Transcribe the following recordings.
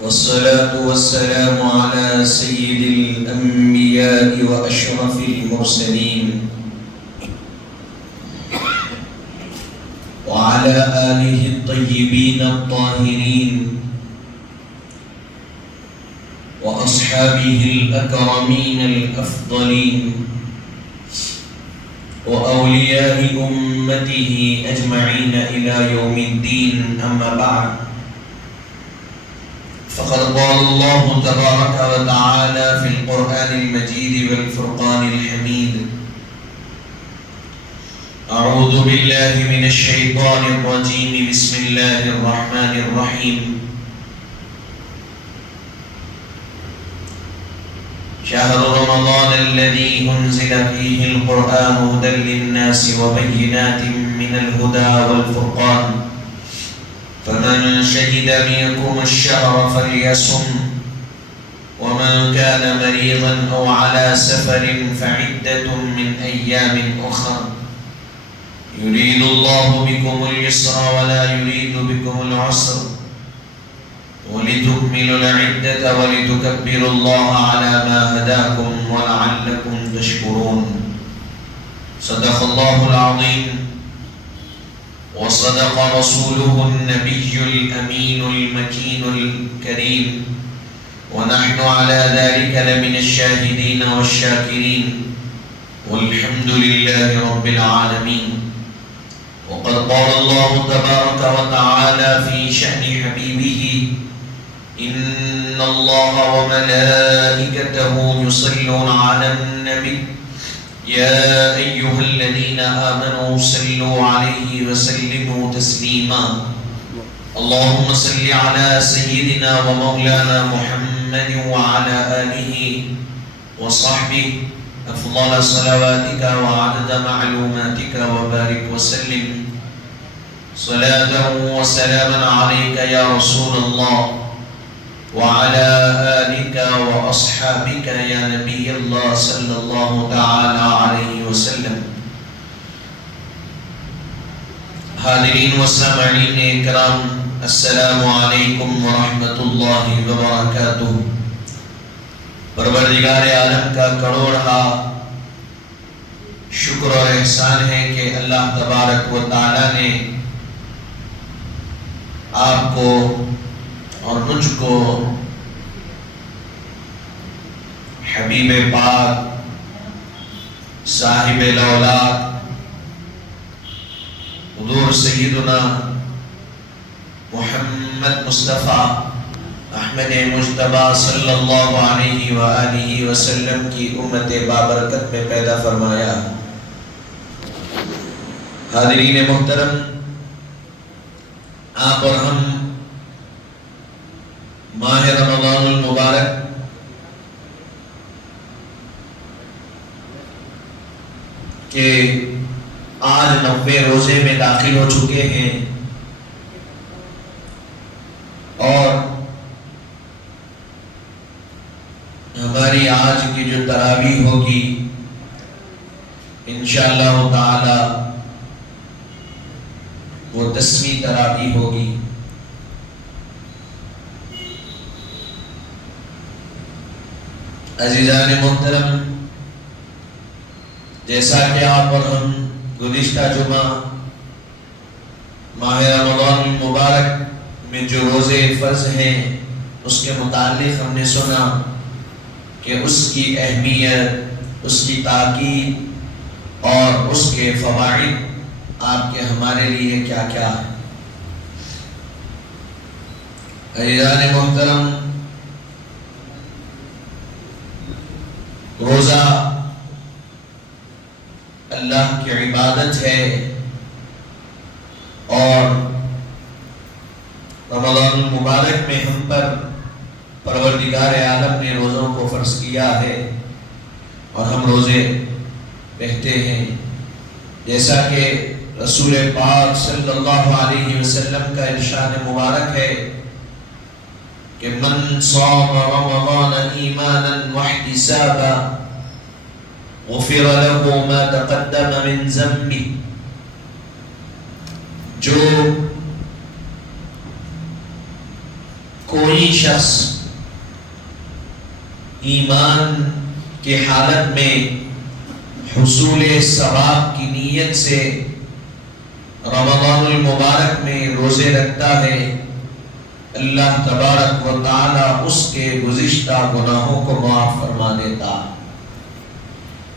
والصلاة والسلام على سيد الأنبياء وأشرف المرسلين وعلى آله الطيبين الطاهرين وأصحابه الأكرمين الأفضلين وأولياء أمته أجمعين إلى يوم الدين. أما بعد، فقد قال الله تبارك وتعالى في القرآن المجيد والفرقان الحميد: أعوذ بالله من الشيطان الرجيم، بسم الله الرحمن الرحيم. شهر رمضان الذي أنزل فيه القرآن هدى للناس وبينات من الهدى والفرقان، فمن شهد منكم الشهر فليصم، ومن كان مريضا أو على سفر فعدة من أيام أخر، يريد الله بكم اليسر ولا يريد بكم العسر، ولتكملوا العدة ولتكبروا الله على ما هداكم ولعلكم تشكرون. صدق الله العظيم وصدق رسوله النبي الأمين المكين الكريم، ونحن على ذلك لمن الشاهدين والشاكرين، والحمد لله رب العالمين. وقد قال الله تبارك وتعالى في شأن حبيبه: إن الله وملائكته يصلون على النبي يا أيها الذين آمنوا صلوا عليه وسلموا تسليما. اللهم صل على سيدنا ومولانا محمد وعلى آله وصحبه أفضل صلواتك وعدد معلوماتك، وبارك وسلم صلاة وسلاما عليك يا رسول الله وعلى آلك وأصحابك يا نبي الله صلى الله تعالى عليه وسلم. حاضرین و سامعین کرام، السلام علیکم ورحمۃ اللہ وبرکاتہ. پروردگار عالم کا کروڑا شکر اور احسان ہے کہ اللہ تبارک و تعالی نے آپ کو اور مجھ کو حبیب پاک صاحب الاولاد حضور سیدنا محمد مصطفیٰ احمد مجتبیٰ صلی اللہ علیہ وآلہ وسلم کی امت بابرکت میں پیدا فرمایا. حاضرین محترم، آپ اور ہم ماہ رمضان المبارک کے آج 90 روزے میں داخل ہو چکے ہیں، اور ہماری آج کی جو تراویح ہوگی انشاءاللہ تعالی وہ 10ویں تراویح ہوگی. عزیزان محترم، جیسا کہ آپ اور ہم گزشتہ جمعہ ماہ رمضان المبارک میں جو روزے فرض ہیں اس کے متعلق ہم نے سنا کہ اس کی اہمیت، اس کی تاکید اور اس کے فوائد آپ کے ہمارے لیے کیا کیا ہے. عزیزان محترم، روزہ اللہ کی عبادت ہے، اور رمضان المبارک میں ہم پر پروردگار عالم نے روزوں کو فرض کیا ہے اور ہم روزے رہتے ہیں. جیسا کہ رسول پاک صلی اللہ علیہ وسلم کا ارشاد مبارک ہے کہ من صام رمضان ایمانا واحتسابا غفر له ما تقدم من ذنبه. جو کوئی کوئی شخص ایمان کی حالت میں حصول ثواب کی نیت سے رمضان المبارک میں روزے رکھتا ہے، اللہ تبارک و تعالی اس کے گزشتہ گناہوں کو معاف فرما دیتا۔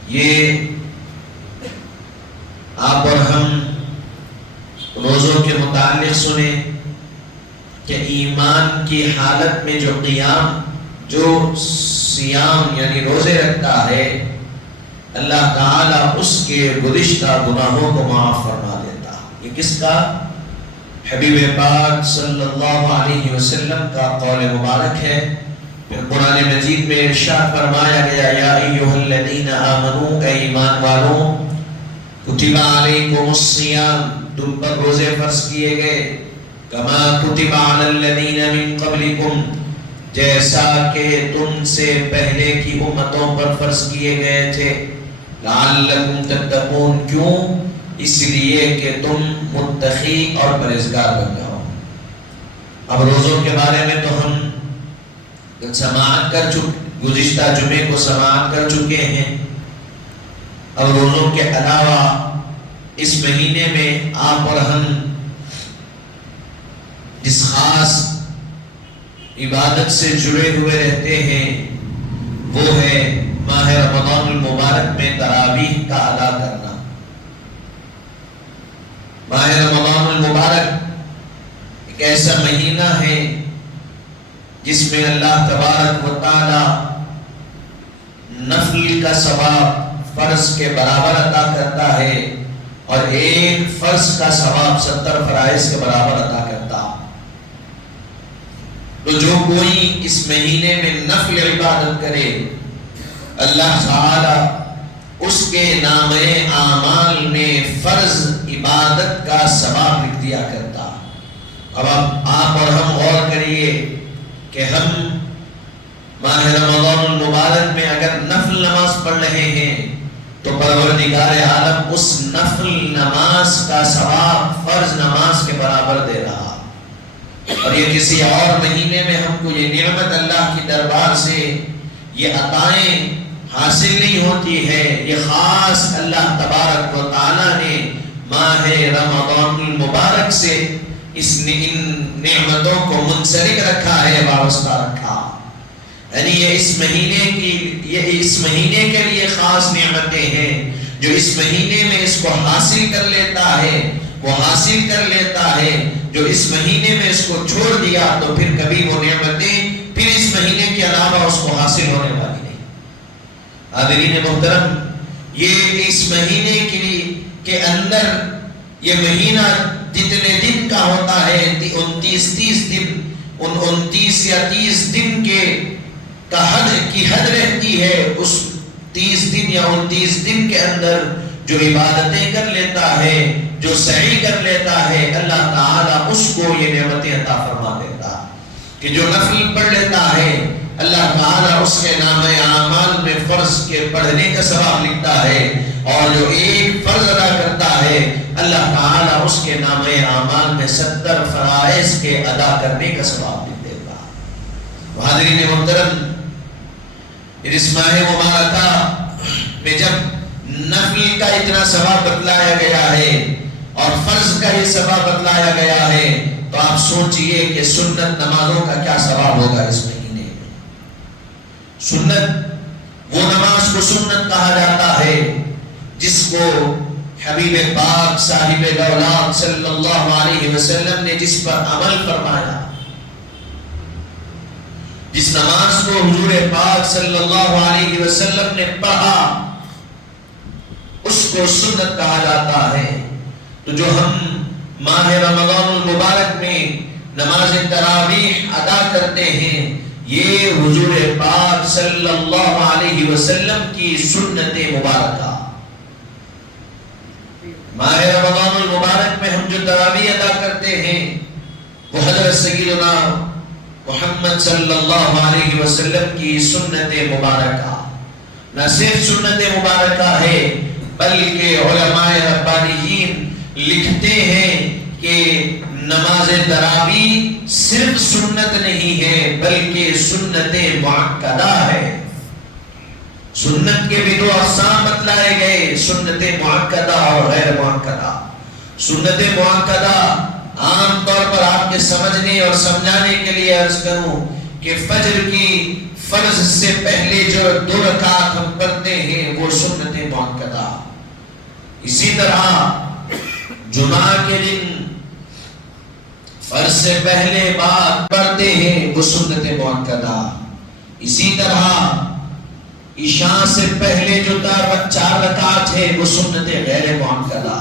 یہ آپ اور ہم روزوں کے متعلق سنیں کہ ایمان کی حالت میں جو سیام یعنی روزے رکھتا ہے، اللہ تعالیٰ اس کے گزشتہ گناہوں کو معاف فرما دیتا۔ یہ کس کا؟ حبیب پاک صلی اللہ علیہ وسلم کا قول مبارک ہے۔ پھر قرآن مجید میں ارشاد فرمایا گیا، یا ایھا الذین آمنوا، اے ایمان والوں، کتب علیکم الصیام، تم پر روزے فرض کیے گئے، کما کتب علی الذین من قبلکم، جیسا کہ تم سے پہلے کی امتوں پر فرض کیے گئے تھے، لعلکم تتقون، کیوں؟ اس لیے کہ تم متقی اور پرہیزگار بن جاؤ۔ اب روزوں کے بارے میں تو ہم سماعت کر چکے، گزشتہ جمعے کو سماعت کر چکے ہیں۔ اب روزوں کے علاوہ اس مہینے میں آپ اور ہم جس خاص عبادت سے جڑے ہوئے رہتے ہیں وہ ہے ماہ رمضان المبارک میں تراویح کا ادا کرنا۔ ماہ رمضان المبارک ایک ایسا مہینہ ہے جس میں اللہ تبارک و تعالی نفل کا ثواب فرض کے برابر عطا کرتا ہے اور ایک فرض کا ثواب 70 فرائض کے برابر عطا کرتا۔ تو جو کوئی اس مہینے میں نفل عبادت کرے، اللہ تعالی اس کے نامہ اعمال میں فرض عبادت کا ثواب لکھ دیا کرتا۔ اب آپ اور ہم غور کریے کہ ہم ماہ رمضان المبارک میں اگر نفل نماز پڑھ رہے ہیں تو پروردگار عالم اس نفل نماز کا ثواب فرض نماز کے برابر دے رہا، اور یہ کسی اور مہینے میں ہم کو یہ نعمت اللہ کی دربار سے یہ عطائیں حاصل نہیں ہوتی ہے۔ یہ خاص اللہ تبارک و تعالی نے ماہ رمضان المبارک سے ان نعمتوں کو منسلک رکھا ہے، وابستہ رکھا، یعنی یہ اس مہینے کے لیے خاص نعمتیں ہیں۔ جو اس مہینے میں اس کو حاصل کر لیتا ہے وہ حاصل کر لیتا ہے، جو اس مہینے میں اس کو چھوڑ دیا تو پھر کبھی وہ نعمتیں پھر اس مہینے کے علاوہ اس کو حاصل ہونے والی نہیں۔ حاضرین محترم، یہ اس مہینے کے اندر یہ مہینہ جتنے دن کا ہوتا ہے 29 دن، ان 29 یا 30 دن کی حد رہتی ہے۔ اس 30 دن یا 29 دن کے اندر جو عبادتیں کر لیتا ہے، جو سعی کر لیتا ہے، اللہ تعالیٰ اس کو یہ نعمتیں عطا فرما دیتا کہ جو نفل پڑھ لیتا ہے اللہ تعالیٰ اس کے نامہ اعمال میں فرض کے پڑھنے کا ثواب لکھتا ہے، اور جو ایک فرض ادا کرتا ہے اللہ تعالیٰ اس کے نامہ اعمال میں 70 فرائض کے ادا کرنے کا ثواب لکھ دیتا۔ حاضرین محترم، اس ماہ مبارکہ میں جب نفل کا اتنا ثواب بتلایا گیا ہے اور فرض کا ہی ثواب بتلایا گیا ہے تو آپ سوچئے کہ سنت نمازوں کا کیا ثواب ہوگا اس مہینے میں۔ سنت وہ نماز کو سنت کہا جاتا ہے جس کو حبیب پاک صاحب دولت صلی اللہ علیہ وسلم نے جس پر عمل فرمایا، جس نماز کو حضور پاک صلی اللہ علیہ وسلم نے پڑھا اس کو سنت کہا جاتا ہے۔ تو جو ہم ماہ رمضان المبارک میں نماز تراویح ادا کرتے ہیں یہ حضور پاک صلی اللہ علیہ وسلم کی سنت مبارکہ۔ ماہ رمضان المبارک میں ہم جو تراویح ادا کرتے ہیں وہ حضرت سیدنا محمد صلی اللہ علیہ وسلم کی سنت مبارکہ، نہ صرف سنت مبارکہ ہے بلکہ علماء ربانیین لکھتے ہیں کہ نماز تراویح صرف سنت نہیں ہے بلکہ سنت مؤکدہ ہے۔ سنت کے بھی دو اقسام بتلائے گئے، سنت مؤکدہ اور غیر مؤکدہ۔ سنت مؤکدہ عام طور پر آپ کے سمجھنے اور سمجھانے کے لیے عرض کروں کہ فجر کی فرض سے پہلے جو 2 رکعت ہم پڑھتے ہیں وہ سنت مؤکدہ۔ اسی طرح جمعہ کے دن فرض سے پہلے بعد پڑھتے ہیں وہ سنت مؤکدہ۔ اسی طرح عشاء سے پہلے جو 4 رکعت ہے وہ سنت غیر مؤکدہ۔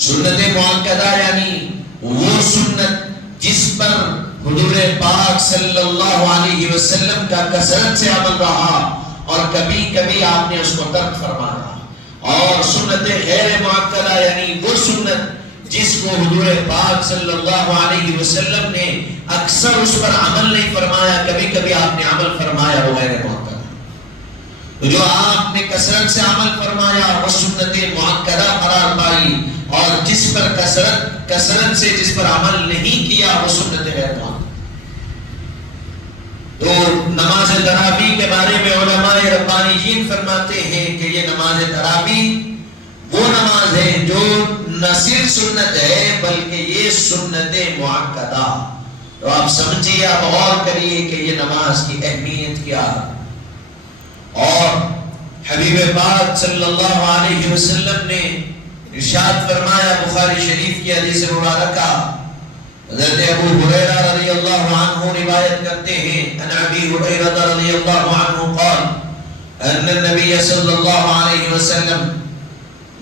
سنت مؤکدہ یعنی وہ سنت جس پر حضور پاک صلی اللہ علیہ وسلم کا کثرت سے عمل رہا اور کبھی کبھی آپ نے اس کو ترک فرمایا، اور سنت غیر مؤکدہ یعنی وہ سنت جس کو حضور پاک صلی اللہ علیہ وسلم نے اکثر اس پر عمل نہیں فرمایا، کبھی کبھی آپ نے عمل فرمایا، وہ غیر مؤکدہ۔ جو آپ نے کثرت سے عمل فرمایا وہ سنت مؤکدہ قرار پائی، اور جس پر کثرت سے جس پر عمل نہیں کیا وہ سنت غیر مؤکدہ۔ تو نماز تراویح کے بارے میں علماء ربانیین فرماتے ہیں کہ یہ نماز تراویح وہ نماز ہے جو نہ صرف سنت ہے بلکہ یہ سنت مؤکدہ۔ تو آپ سمجھیے، آپ غور کریے کہ یہ نماز کی اہمیت کیا ہے۔ اور حبیب پاک صلی اللہ علیہ وسلم نے ارشاد فرمایا، بخاری شریف کی حدیث مبارکہ، حضرت ابو ہریرہ رضی اللہ عنہ روایت کرتے ہیں، ان ابی ہریرہ رضی اللہ عنہ قال ان النبی صلی اللہ علیہ وسلم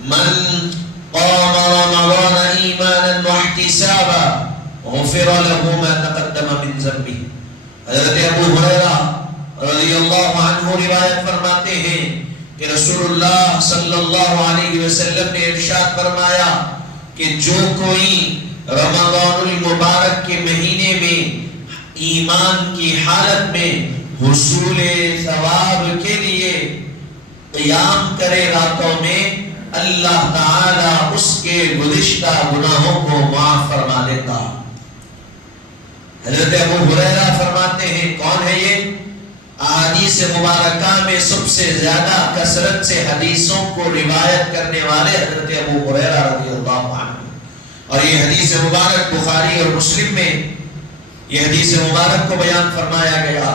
من قام رمضان ایمانا واحتسابا غفر له ما تقدم من ذنبه۔ حضرت ابو ہریرہ رضی اللہ عنہ روایت فرماتے ہیں کہ رسول اللہ صلی اللہ علیہ وسلم نے ارشاد فرمایا کہ جو کوئی رمضان المبارک کے مہینے میں ایمان کی حالت میں حصول ثواب کے لیے قیام کرے راتوں میں، اللہ تعالی اس کے گزشتہ گناہوں کو معاف فرما دیتا۔ حضرت ابو ہریرہ فرماتے ہیں، کون ہے یہ؟ احادیث مبارکہ میں سب سے زیادہ کثرت سے حدیثوں کو روایت کرنے والے حضرت ابو ہریرہ رضی اللہ عنہ، اور یہ حدیث مبارک بخاری اور مسلم میں یہ حدیث مبارک کو بیان فرمایا گیا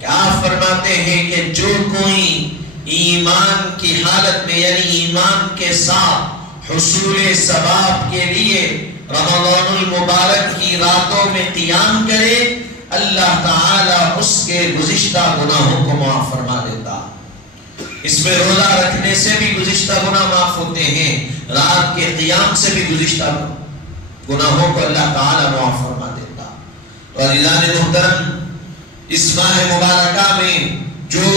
کہ آپ فرماتے ہیں کہ جو کوئی ایمان کی حالت میں یعنی ایمان کے ساتھ حصول ثواب کے لیے رمضان المبارک کی راتوں میں قیام کرے، اللہ تعالی اس کے گزشتہ گناہوں کو معاف فرما دیتا۔ اس میں روزہ رکھنے سے بھی گزشتہ گناہ معاف ہوتے ہیں، رات کے قیام سے بھی گزشتہ گناہوں کو اللہ تعالی معاف فرما دیتا۔ تو عزیزان محترم، اس ماہ مبارکہ میں جو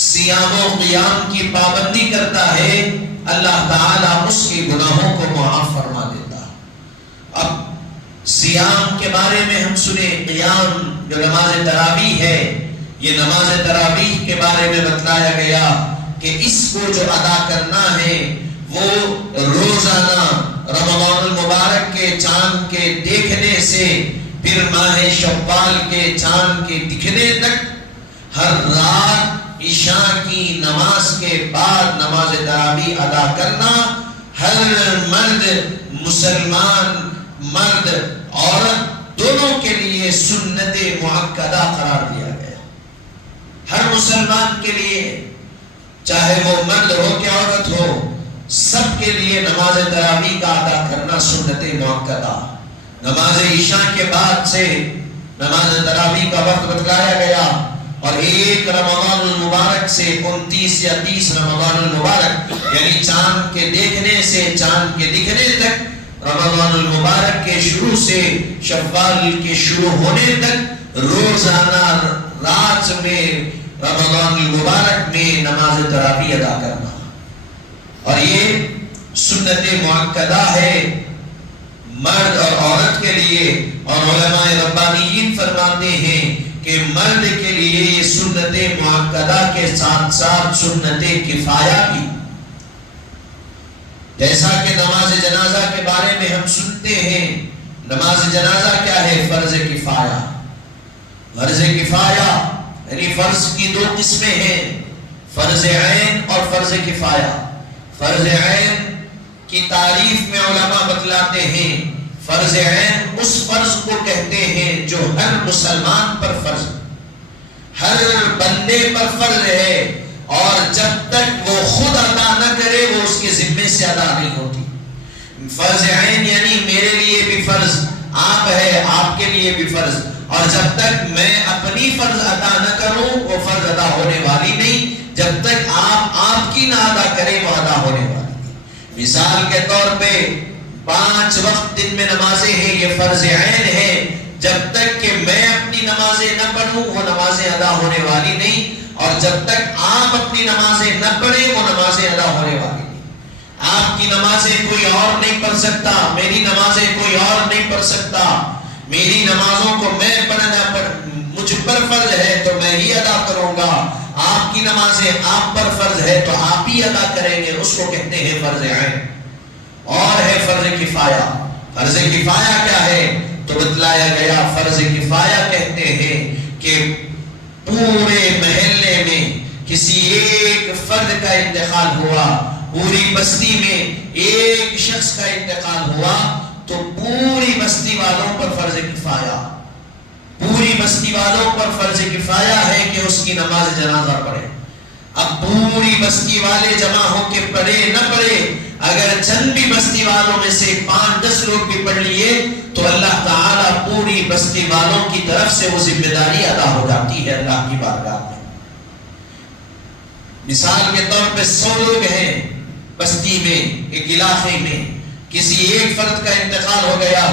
صیام و قیام کی پابندی کرتا ہے، اللہ تعالی اس کے گناہوں کو معاف فرما دیتا۔ اب صیام کے بارے میں ہم سنے، قیام جو نماز تراویح ہے، یہ نماز تراویح کے بارے میں بتلایا گیا کہ اس کو جو ادا کرنا ہے وہ روزانہ رمضان المبارک کے چاند کے دیکھنے سے پھر ماہ شوال کے چاند کے دکھنے تک ہر رات عشاء کی نماز کے بعد نماز تراویح ادا کرنا ہر مرد، مسلمان مرد عورت دونوں کے لیے سنت مؤکدہ قرار دیا گیا۔ ہر مسلمان کے لیے، چاہے وہ مرد ہو کہ عورت ہو، سب کے لیے نماز تراویح کا ادا کرنا سنت مؤکدہ۔ نماز عشاء کے بعد سے نماز تراویح کا وقت بتلایا گیا، اور 1 رمضان المبارک سے 29 یا 30 رمضان المبارک یعنی چاند کے دیکھنے سے چاند کے دکھنے تک، رمضان المبارک کے شروع سے شوال کے شروع ہونے تک روزانہ رات میں رمضان المبارک میں نماز تراویح ادا کرنا، اور یہ سنت مؤکدہ ہے مرد اور عورت کے لیے۔ اور علماء ربانیین فرماتے ہیں کہ مرد کے لیے یہ سنت مؤکدہ کے ساتھ ساتھ سنت کفایہ بھی، جیسا کہ نماز جنازہ کے بارے میں ہم سنتے ہیں، نماز جنازہ کیا ہے؟ فرض کفایہ. فرض کفایہ یعنی فرض کی دو قسمیں ہیں، فرض عین اور فرض کفایہ. فرض عین کی تعریف میں علماء بتلاتے ہیں فرض عین اس فرض کو کہتے ہیں جو ہر مسلمان پر فرض، ہر بندے پر فرض ہے، اور جب تک وہ خود ادا نہ کرے وہ اس کے ذمے سے ادا نہیں ہوتی. فرض عین یعنی میرے لیے بھی فرض، آپ ہے آپ کے لیے بھی فرض، اور جب تک میں اپنی فرض ادا نہ کروں وہ فرض ادا ہونے والی نہیں، جب تک آپ کی نہ ادا کریں وہ ادا ہونے والی نہیں. مثال کے طور پہ 5 وقت دن میں نمازیں ہیں، یہ فرض عین ہے، جب تک کہ میں اپنی نمازیں نہ پڑھوں وہ نمازیں ادا ہونے والی نہیں، اور جب تک آپ اپنی نمازیں نہ پڑھیں وہ نمازیں ادا ہونے والی نہیں. آپ کی نمازیں کوئی اور نہیں پڑھ سکتا، میری نمازیں کوئی اور نہیں پڑھ سکتا. میری نمازوں کو میں پڑھنا مجھ پر فرض ہے تو میں ہی ادا کروں گا، آپ کی نمازیں آپ پر فرض ہے تو آپ ہی ادا کریں گے، اس کو کہتے ہیں فرض عین. اور ہے فرض کفایہ. فرض کفایہ کیا ہے تو بتلایا گیا، فرض کفایہ کہتے ہیں کہ پورے محلے میں کسی ایک فرد کا انتقال ہوا، پوری بستی میں ایک شخص کا انتقال ہوا تو پوری بستی والوں پر فرض کفایہ، پوری بستی والوں پر فرض کفایہ ہے کہ اس کی نماز جنازہ پڑھے. اب پوری بستی والے جمع ہو کے پڑھے نہ پڑھے، اگر چند بھی بستی والوں میں سے 5-10 لوگ بھی پڑھ لیے تو اللہ تعالیٰ پوری بستی والوں کی طرف سے وہ ذمہ داری ادا ہو جاتی ہے اللہ کی بارگاہ میں. مثال کے طور پہ 100 لوگ ہیں بستی میں، ایک علاقے میں، کسی ایک فرد کا انتقال ہو گیا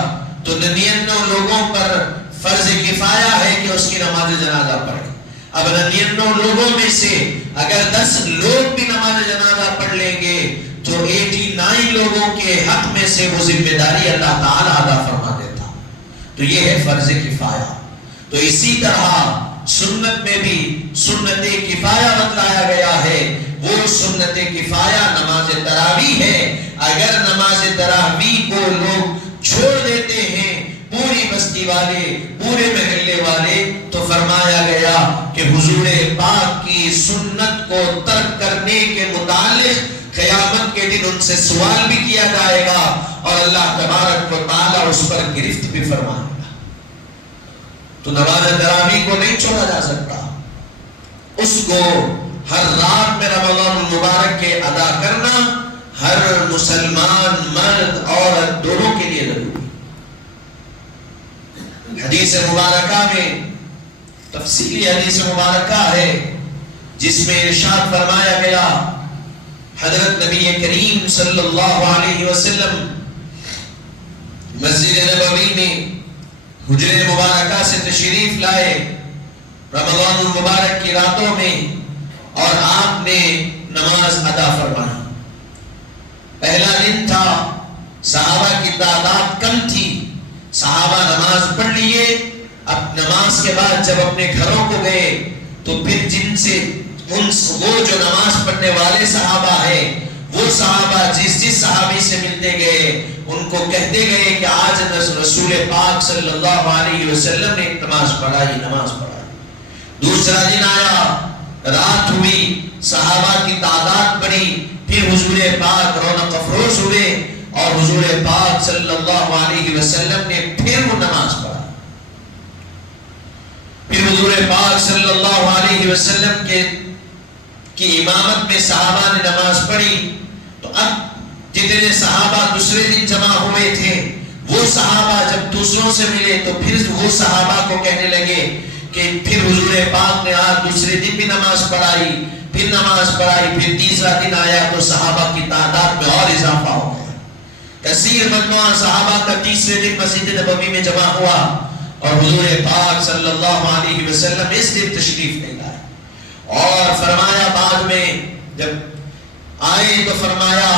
تو 99 لوگوں پر فرض کفایہ ہے کہ اس کی نماز جنازہ پڑھے. اب 99 لوگوں میں سے اگر 10 لوگ بھی نماز جنازہ پڑھ لیں گے تو 89 لوگوں کے حق میں سے وہ ذمہ داری اللہ تعالیٰ ادا فرما دیتا. تو یہ ہے فرض کفایہ. تو اسی طرح سنت میں بھی سنت کفایہ بتلایا گیا ہے. وہ سنت کفایہ نماز تراویح ہے. اگر نماز تراویح کو لوگ چھوڑ دیتے ہیں پوری بستی والے، پورے محلے والے، تو فرمایا گیا کہ حضور پاک کی سنت کو ترک کرنے کے متعلق قیامت کے دن ان سے سوال بھی کیا جائے گا اور اللہ تبارک و تعالی اس پر گرفت بھی فرمائے گا. تو نماز تراویح کو نہیں چھوڑا جا سکتا، اس کو ہر رات میں رمضان المبارک کے ادا کرنا ہر مسلمان مرد عورت دونوں کے لیے ضروری. حدیث مبارکہ میں تفصیلی حدیث مبارکہ ہے جس میں ارشاد فرمایا گیا، حضرت نبی کریم صلی اللہ علیہ وسلم مسجد نبوی میں حجرے مبارکہ سے تشریف لائے رمضان المبارک کی راتوں میں، اور آپ نے نماز ادا فرمائی. پہلا دن تھا، صحابہ کی تعداد کم تھی، صحابہ نماز پڑھ لیے. اب نماز کے بعد جب اپنے گھروں کو گئے تو پھر جن سے وہ جو نماز پڑھنے والے صحابہ ہیں وہ صحابہ جس صحابی سے ملتے گئے ان کو کہتے گئے کہ آج رسول پاک صلی اللہ علیہ وسلم نے ایک نماز پڑھائی. دوسرا دن آیا، رات ہوئی، صحابہ کی تعداد بڑھی، پھر حضور پاک رونق افروز ہوئے اور حضور پاک صلی اللہ علیہ وسلم نے پھر وہ نماز پڑھا. پھر حضور پاک صلی اللہ علیہ وسلم کی امامت میں صحابہ نے نماز پڑھی. تو اب جتنے صحابہ دوسرے دن جمع ہوئے تھے وہ صحابہ جب دوسروں سے ملے تو پھر وہ صحابہ کو کہنے لگے کہ پھر حضور پاک نے آج دوسرے دن بھی نماز پڑھائی، پھر نماز پڑھائی. پھر تیسرا دن آیا تو صحابہ کی تعداد میں اور اضافہ ہو گیا. کثیر مجموعہ صحابہ کا تیسرے دن مسجد نبوی میں جمع ہوا اور حضور پاک صلی اللہ علیہ وسلم اس دن تشریف لے لائے. اور فرمایا بعد میں جب آئے تو فرمایا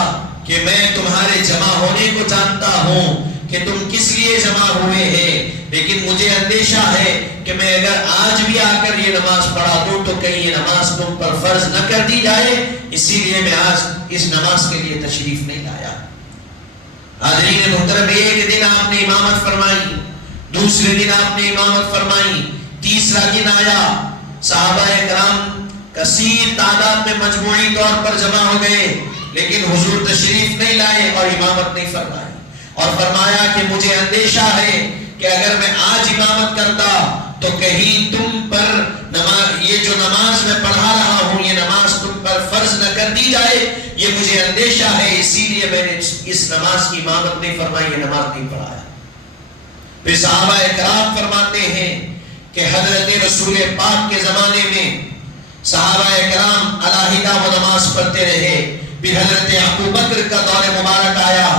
کہ میں تمہارے جمع ہونے کو جانتا ہوں کہ تم کس لیے جمع ہوئے ہیں، لیکن مجھے اندیشہ ہے کہ میں اگر آج بھی آ کر یہ نماز پڑھا دوں تو کہیں یہ نماز تم پر فرض نہ کر دی جائے، اسی لیے میں آج اس نماز کے لیے تشریف نہیں لایا. حاضرین محترم، ایک دن آپ نے امامت فرمائی، دوسرے دن آپ نے امامت فرمائی، تیسرا دن آیا، صحابہ کرام کثیر تعداد میں مجموعی طور پر جمع ہو گئے، لیکن حضور تشریف نہیں لائے اور امامت نہیں فرمائی، اور فرمایا کہ مجھے اندیشہ ہے کہ اگر میں آج امامت کرتا تو کہیں تم پر یہ جو نماز میں پڑھا رہا ہوں یہ نماز تم پر فرض نہ کر دی جائے، یہ مجھے اندیشہ ہے، اسی لیے میں نے اس نماز کی امامت نہیں فرمائی، یہ نماز نہیں پڑھایا۔ پھر صحابہ کرام فرماتے ہیں کہ حضرت رسول پاک کے زمانے میں صحابہ کرام علیحدہ وہ نماز پڑھتے رہے، پھر حضرت ابو بکر کا دور مبارک آیا،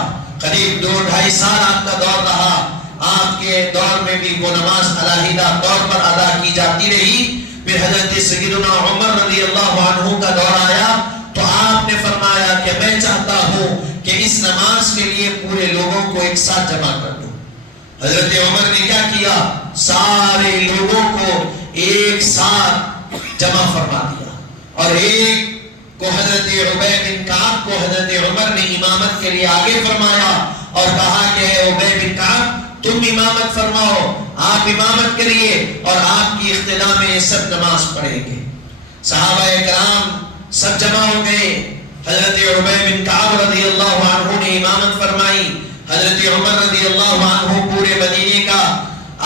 قریب 2-2.5 سال آپ کا دور رہا، آپ کے دور میں بھی وہ نماز علیحدہ طور پر ادا کی جاتی رہی، پھر حضرت سیدنا عمر رضی اللہ عنہ کا دور آیا تو آپ نے فرمایا کہ میں چاہتا ہوں کہ اس نماز کے لیے پورے لوگوں کو ایک ساتھ جمع کر دوں۔ حضرت عمر نے کیا کیا؟ سارے لوگوں کو ایک ساتھ جمع فرما دیا، اور ایک کو حضرت عبی بن کعب کو حضرت عمر نے امامت کے لیے آگے فرمایا اور کہا کہ اے عبی بن کعب تم امامت فرماؤ، آپ امامت کریے اور آپ کی اقتداء میں سب نماز پڑھیں گے۔ صحابہ کرام سب جمع ہو گئے، حضرت عبی بن کعب رضی اللہ عنہ نے امامت فرمائی، حضرت عمر رضی اللہ عنہ پورے مدینے کا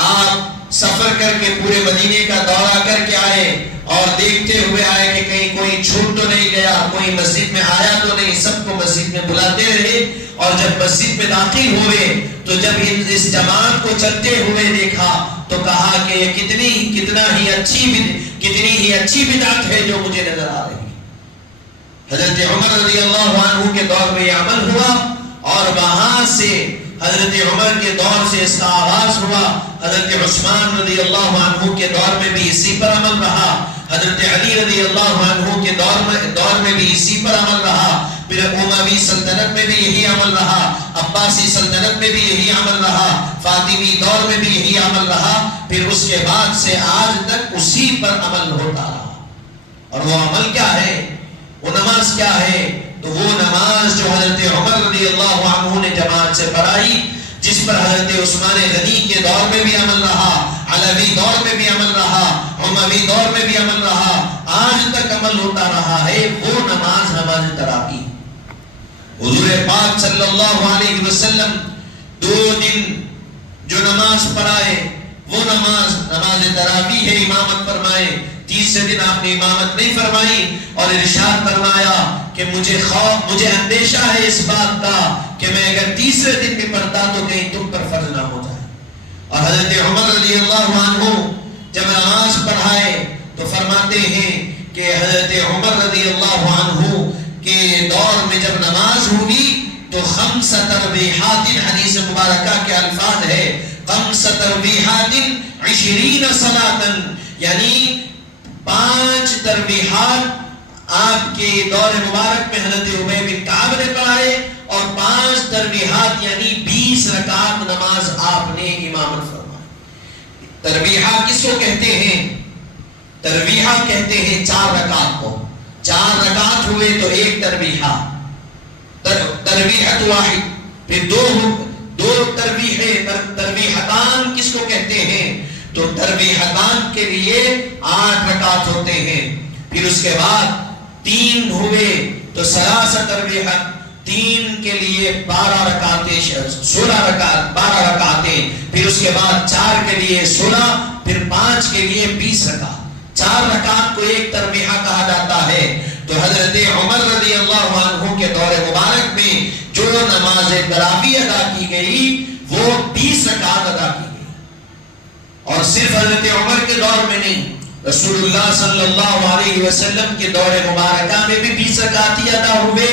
آپ سفر کر کے پورے مدینے کا دورہ کر کے آئے اور دیکھتے ہوئے آئے کہ کہیں کوئی چھوٹ تو نہیں گیا، کوئی مسجد میں آیا تو نہیں، سب کو مسجد میں بلاتے رہے، اور جب مسجد میں داخل ہوئے تو جب اس جماعت کو چلتے ہوئے دیکھا تو کہا کہ یہ کتنی ہی اچھی بدعت ہے جو مجھے نظر آ رہی ہے۔ حضرت عمر رضی اللہ عنہ کے دور میں یہ عمل ہوا، اور وہاں سے حضرت عمر کے دور سے اس کا آغاز ہوا، حضرت عثمان رضی اللہ عنہ کے دور میں بھی اسی پر عمل رہا، حضرت علی رضی اللہ عنہ کے دور میں بھی اسی پر عمل رہا، پھر اموی سلطنت میں بھی یہی عمل رہا، عباسی سلطنت میں بھی یہی عمل رہا، فاطمی دور میں بھی یہی عمل رہا، پھر اس کے بعد سے آج تک اسی پر عمل ہوتا رہا۔ اور وہ عمل کیا ہے؟ وہ نماز کیا ہے؟ تو وہ نماز جو حضرت عمر رضی اللہ عنہ نے جماعت سے پڑھائی، جس پر حضرت عثمان غنی کے دور میں بھی عمل رہا، علوی دور میں بھی عمل رہا، اموی دور میں بھی عمل رہا، آج تک عمل ہوتا رہا ہے، وہ نماز نماز تراویح۔ حضور پاک صلی اللہ علیہ وسلم 2 دن جو نماز پڑھائے وہ نماز تراویح ہے، امامت فرمائے، تیسرے دن آپ نے امامت نہیں فرمائی اور ارشاد فرمایا کہ مجھے اندیشہ ہے اس بات کا کہ میں اگر تیسرے دن بھی پڑھتا تو کہیں تم پر فرض نہ ہو جائے۔ اور حضرت عمر رضی اللہ عنہ جب نماز پڑھائے تو فرماتے ہیں کہ حضرت عمر رضی اللہ عنہ کے دور میں جب نماز ہوئی تو 5 تربیحات، حدیث مبارکہ کے الفاظ ہے 5 تربیحات 20 صلاۃ، یعنی 5 تربیحات آپ کے دور مبارک میں حضرت عبی بن کعب نے پڑھائے، اور 5 تربیحات یعنی 20 رکعت نماز آپ نے امامت فرمائی۔ تربیحہ کس کو کہتے ہیں؟ تربیحہ کہتے ہیں 4 رکعت کو، 4 رکعت ہوئے تو 1 تربیحہ، تربیحت واحد، پھر 2 تربیحتان کس کو کہتے ہیں؟ تو تربیحتان کے لیے 8 رکعت ہوتے ہیں، پھر اس کے بعد 3 ہوئے تو 3 تربیحت، 3 کے لیے 12 رکعتیں، 16 رکعت، 12 رکعتیں، پھر اس کے بعد 4 کے لیے 16، پھر 5 کے لیے 20 رکعت۔ 4 رکعت کو 1 تربیحہ کہا جاتا ہے۔ تو حضرت عمر رضی اللہ عنہ کے دور مبارک میں جو نماز تراویح ادا کی گئی وہ 20 رکعت ادا کی گئی، اور صرف حضرت عمر کے دور میں نہیں، رسول اللہ صلی اللہ علیہ وسلم کے دور مبارکہ میں بھی 20 رکعت ہی ادا ہوئے،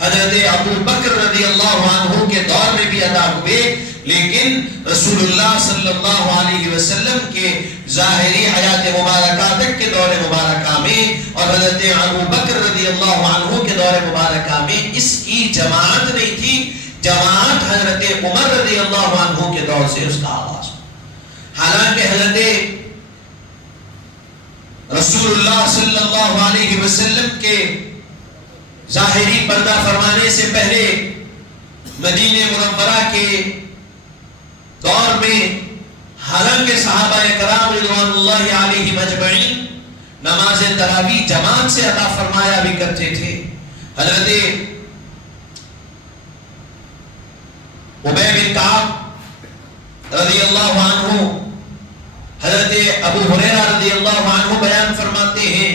حضرت ابو بکر رضی اللہ عنہ کے دور میں بھی ادا ہوئے، لیکن رسول اللہ صلی اللہ علیہ وسلم کے ظاہری حیات مبارکہ تک کے دور مبارکہ میں اور حضرت ابو بکر رضی اللہ عنہ کے دور مبارکہ میں اس کی جماعت نہیں تھی۔ جماعت حضرت عمر رضی اللہ عنہ کے دور سے اس کا آغاز، حالانکہ حضرت رسول اللہ صلی اللہ علیہ وسلم کے ظاہری پردہ فرمانے سے پہلے مدینہ منورہ کے دور میں حالانکہ صحابہ کرام رضوان اللہ علیہم اجمعین نماز تراویح جماعت سے ادا فرمایا بھی کرتے تھے. حضرت ابی بن کعب رضی اللہ عنہ، حضرت ابو ہریرہ رضی اللہ عنہ بیان فرماتے ہیں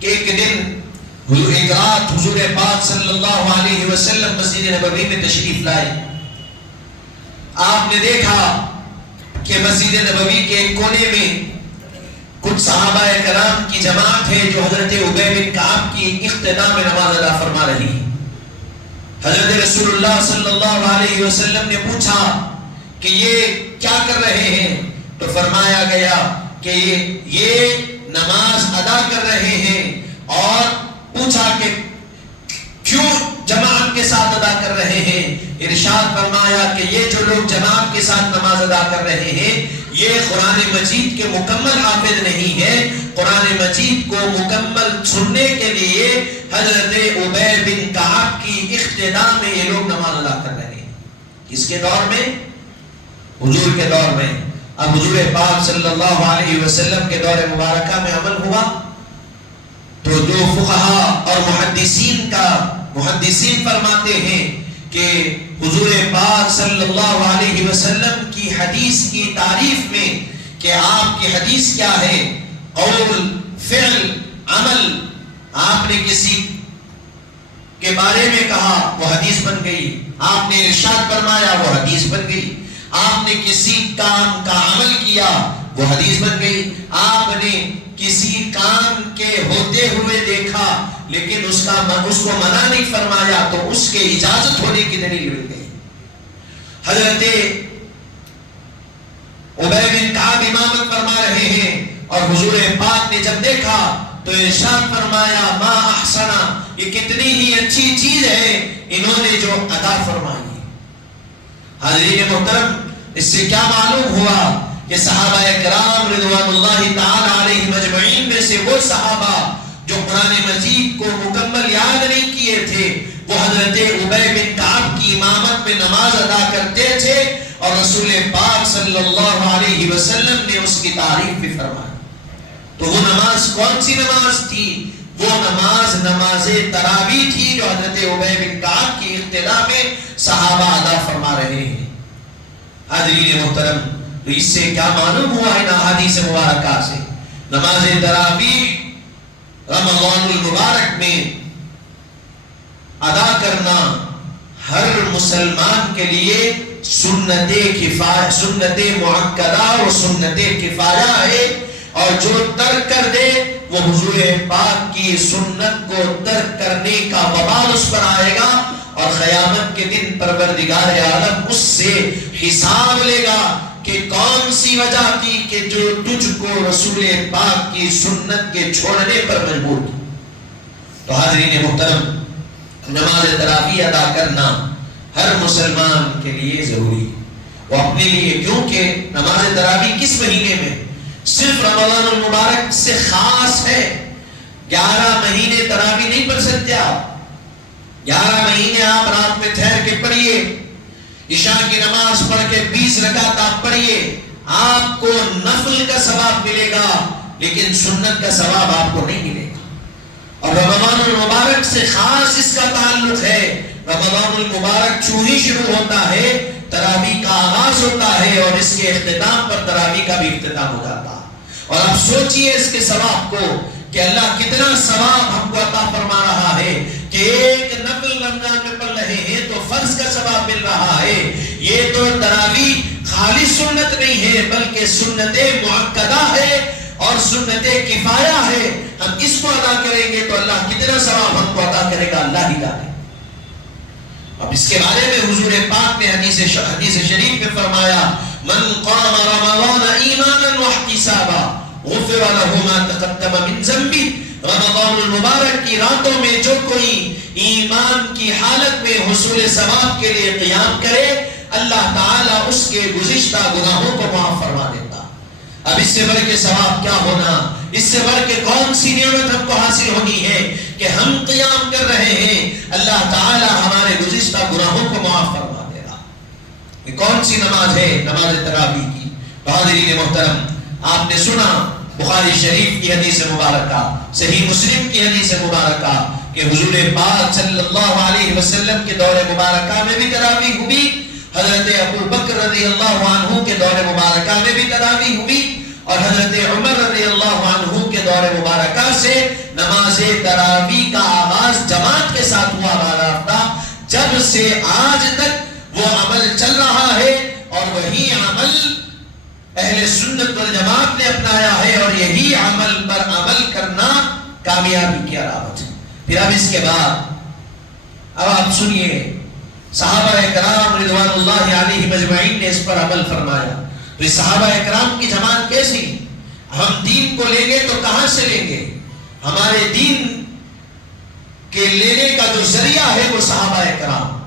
کہ ایک دن ایک رات حضور پاک صلی اللہ علیہ وسلم مسجد نبوی میں تشریف لائے. آپ نے دیکھا کہ مسجد نبوی کے ایک کونے میں کچھ صحابہ کرام کی جماعت ہے جو حضرت ابی بن کعب کی اقتداء میں نماز ادا فرما رہی ہے. حضرت رسول اللہ صلی اللہ علیہ وسلم نے پوچھا کہ یہ کیا کر رہے ہیں؟ تو فرمایا گیا کہ یہ نماز ادا کر رہے ہیں. اور پوچھا کہ کیوں جماعت کے ساتھ ادا کر رہے ہیں؟ ارشاد فرمایا کہ یہ جو لوگ جماعت کے ساتھ نماز ادا کر رہے ہیں یہ قرآن مجید کے مکمل حافظ نہیں ہے. قرآن مجید کو مکمل سننے کے لیے حضرت ابی بن کعب کی اقتداء میں یہ لوگ نماز ادا کر رہے ہیں. اس کے دور میں، حضور کے دور میں، اب حضور پاک صلی اللہ علیہ وسلم کے دور مبارکہ میں عمل ہوا تو جو فقہا اور محدثین فرماتے ہیں کہ حضور پاک صلی اللہ علیہ وسلم کی حدیث کی تعریف میں کہ آپ کی حدیث کیا ہے، قول، فعل، عمل، آپ نے کسی کے بارے میں کہا وہ حدیث بن گئی، آپ نے ارشاد فرمایا وہ حدیث بن گئی، آپ نے کسی کام کا عمل کیا وہ حدیث بن گئی، آپ نے کسی کام کے ہوتے ہوئے دیکھا لیکن اس کو منع نہیں فرمایا تو اس کے اجازت ہونے کی دلیل مل گئی. حضرت ابی بن کعب امامت فرما رہے ہیں اور حضور پاک نے جب دیکھا تو ارشاد فرمایا ما احسنا، یہ کتنی ہی اچھی چیز ہے انہوں نے جو ادا فرمائی. حاضرین محترم، اس سے کیا معلوم ہوا کہ صحابہ کرام رضوان اللہ تعالی علیہم اجمعین میں سے وہ صحابہ جو قرآن مجید کو مکمل یاد نہیں کیے تھے وہ حضرت ابی بن کعب کی امامت میں نماز ادا کرتے تھے اور رسول پاک صلی اللہ علیہ وسلم نے اس کی تعریف بھی فرمائی. تو وہ نماز کون سی نماز تھی؟ وہ نماز تراویح تھی جو حضرت ابی بن کعب کی اقتداء میں صحابہ ادا فرما رہے ہیں. حاضرین محترم، تو اس سے کیا معلوم ہوا ان احادیث مبارکہ سے؟ نماز تراویح رمضان المبارک میں ادا کرنا ہر مسلمان کے لیے سنت مؤکدہ اور سنت کفایہ ہے، اور جو ترک کر دے وہ حضور پاک کی سنت کو ترک کرنے کا وبال اس پر آئے گا اور قیامت کے دن پروردگار عالم اس سے حساب لے گا کہ کون سی وجہ تھی کہ جو تجھ کو رسول پاک کی سنت کے چھوڑنے پر مجبور کی. تو حاضرین محترم، نماز تراویح ادا کرنا ہر مسلمان کے لیے ضروری ہے. وہ اپنے لیے، کیونکہ نماز تراویح کس مہینے میں؟ صرف رمضان المبارک سے خاص ہے. 11 مہینے تراویح نہیں پڑھ سکتے آپ. 11 مہینے آپ رات میں ٹھہر کے پڑھیے، عشاء کی نماز پڑھ کے 20 رکعت آپ پڑھیے، آپ کو نفل کا ثواب ملے گا لیکن سنت کا ثواب آپ کو نہیں ملے گا. اور رمضان المبارک سے خاص اس کا تعلق ہے. رمضان المبارک چوں ہی شروع ہوتا ہے تراویح کا آغاز ہوتا ہے اور اس کے اختتام پر تراویح کا بھی اختتام ہو جاتا ہے. اور آپ سوچئے اس کے ثواب کو کہ اللہ کتنا ثواب ہم کو عطا فرما رہا ہے کہ ایک نفل رمضان میں پڑھ رہے ہیں تو فرض کا ثواب مل رہا ہے. یہ تو تراویح خالی سنت نہیں ہے بلکہ سنت مؤکدہ ہے اور سنت کفایہ ہے. ہم اس کو ادا کریں گے تو اللہ کتنا ثواب ہم کو عطا کرے گا اللہ ہی جانے. اب اس کے بارے میں حضور پاک نے حدیث شریف میں فرمایا من قام رمضان ایمانا واحتسابا غفر له ما تقدم من ذنبه. رمضان المبارک کی راتوں میں جو کوئی ایمان کی حالت میں حصول ثواب کے لیے قیام کرے اللہ تعالیٰ اس کے گزشتہ گناہوں کو معاف فرما دیتا. اب اس سے بڑھ کے ثواب کیا ہونا، اس سے بڑھ کے کون سی نعمت ہم کو حاصل ہونی ہے کہ ہم قیام کر رہے ہیں، اللہ تعالی ہمارے گزشتہ گناہوں کو معاف فرما دے گا۔ یہ کون سی نماز ہے؟ نماز تراویح کی۔ حاضرین محترم، آپ نے سنا بخاری شریف کی حدیث مبارکہ، صحیح مسلم کی حدیث مبارکہ کہ حضور پاک صلی اللہ علیہ وسلم کے دور مبارکہ میں بھی تراویح ہوئی، حضرت ابو بکر رضی اللہ عنہ کے دور مبارکہ میں بھی تراویح ہوئی، اور حضرت عمر رضی اللہ عنہ کے دور مبارکہ سے نماز تراویح کا آغاز جماعت کے ساتھ ہوا باضابطہ، جب سے آج تک وہ عمل چل رہا ہے، اور وہی عمل اہل سنت والجماعت نے اپنایا ہے، اور یہی عمل پر عمل کرنا کامیابی کی علامت ہے۔ پھر اب اس کے بعد اب آپ سنیے، صحابہ کرام رضوان اللہ علیہم اجمعین نے اس پر عمل فرمایا۔ تو صحابہ کرام کی جماعت کیسی؟ ہم دین کو لیں گے تو کہاں سے لیں گے؟ ہمارے دین کے لینے کا جو ذریعہ ہے وہ صحابہ کرام۔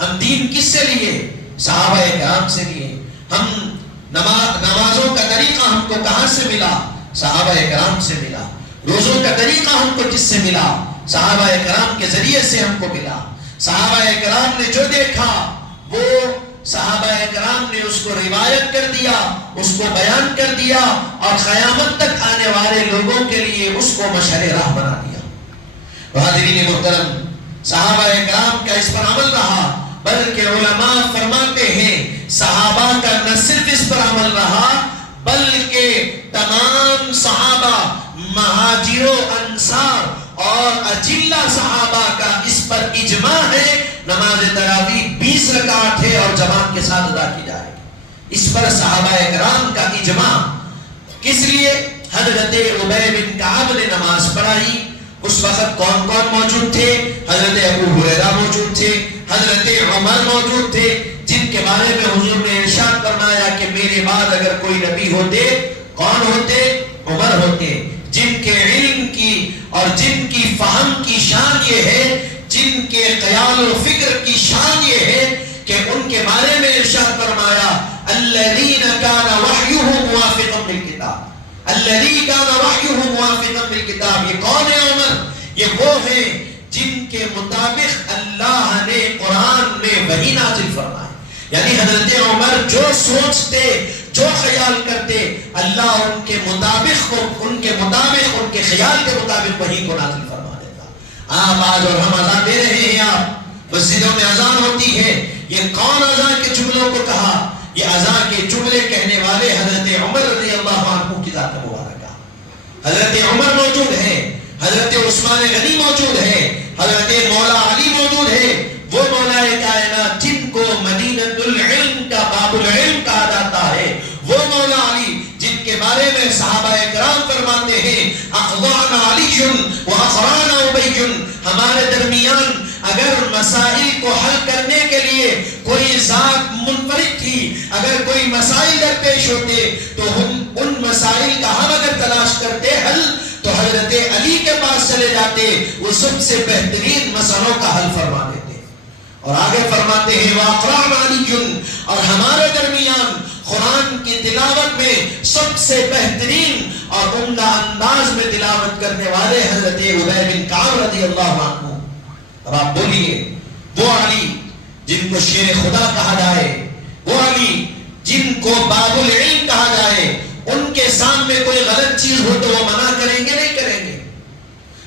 ہم دین کس سے لیے؟ صحابہ کرام سے لیے۔ ہم نمازوں کا طریقہ ہم کو کہاں سے ملا؟ صحابہ کرام سے ملا۔ روزوں کا طریقہ ہم کو کس سے ملا؟ صحابہ کرام کے ذریعے سے ہم کو ملا۔ صحابہ کرام نے جو دیکھا وہ صحابہ کرام نے اس کو روایت کر دیا، اس کو بیان کر دیا، اور قیامت تک آنے والے لوگوں کے لیے اس کو مشعل راہ بنا دیا۔ حاضرین محترم، صحابہ کرام کا اس پر عمل رہا، بلکہ علماء فرماتے ہیں صحابہ کا نہ صرف اس پر عمل رہا بلکہ تمام صحابہ، مہاجروں، انصار اور اجلہ صحابہ کا اس پر اجماع ہے، نماز تراویح 20 رکعت ہے اور جماعت کے ساتھ ادا کی جائے گی۔ اس پر صحابہ کرام کا اجماع۔ کس لیے؟ حضرت ابی بن کعب نے نماز پڑھائی، اس وقت کون کون موجود تھے؟ حضرت ابو ہریرہ موجود تھے، حضرت عمر موجود تھے، جن کے بارے میں حضور نے ارشاد فرمایا کہ میرے بعد اگر کوئی نبی ہوتے کون ہوتے؟ عمر ہوتے، جن کے علم کی اور جن کی فہم کی شان یہ ہے، جن کے خیال و فکر کی شان یہ ہے کہ ان کے بارے میں ارشاد فرمایا الذین کان وحیہ موافقا بالکتاب، الذی کان وحیہ موافقا بالکتاب۔ یہ کون ہے عمر؟ یہ وہ ہیں جن کے مطابق اللہ نے قرآن میں وحی نازل فرمائی۔ یعنی حضرت عمر جو سوچتے، جو خیال کرتے، اللہ ان کے مطابق ان کے خیال کے مطابق وحی کو نازل فرما دیتا۔ آپ آج اور ہم اذان دے رہے ہیں، آپ مسجدوں میں اذان ہوتی ہے، یہ کون اذان کے جملوں کو کہا؟ یہ اذان کے جملے کہنے والے حضرت عمر رضی اللہ عنہ کی ذات مبارکہ۔ حضرت عمر موجود ہے، حضرت عثمان غنی موجود ہے، حضرت مولا علی موجود ہے، وہ مولا کائنات جن کو مدینۃ العلم کا باب العلم کہا جاتا ہے، وہ مولا علی جن کے بارے میں صحابہ کرام فرماتے ہیں اقضانا علی و اخرانا ابی، ہمارے درمیان اگر مسائل کو حل کرنے کے لیے کوئی ذات منفرد تھی، اگر کوئی مسائل درپیش ہوتے تو ہم ان مسائل کا ہم اگر تلاش کرتے حل تو حضرت علی کے پاس چلے جاتے، وہ سب سے بہترین مسئلوں کا حل فرما دیتے۔ اور آگے فرماتے ہیں وَأَقْرَعْنَ عَلِيٌّ، اور ہمارے درمیان قرآن کی تلاوت میں سب سے بہترین اور عمدہ انداز میں تلاوت کرنے والے حضرت ابی بن کعب رضی اللہ عنہ۔ اب آپ بولیے، وہ علی جن کو شیر خدا کہا جائے، وہ علی جن کو باب العلم کہا جائے، ان کے سامنے کوئی غلط چیز ہو تو وہ منع کریں گے؟ نہیں کریں گے۔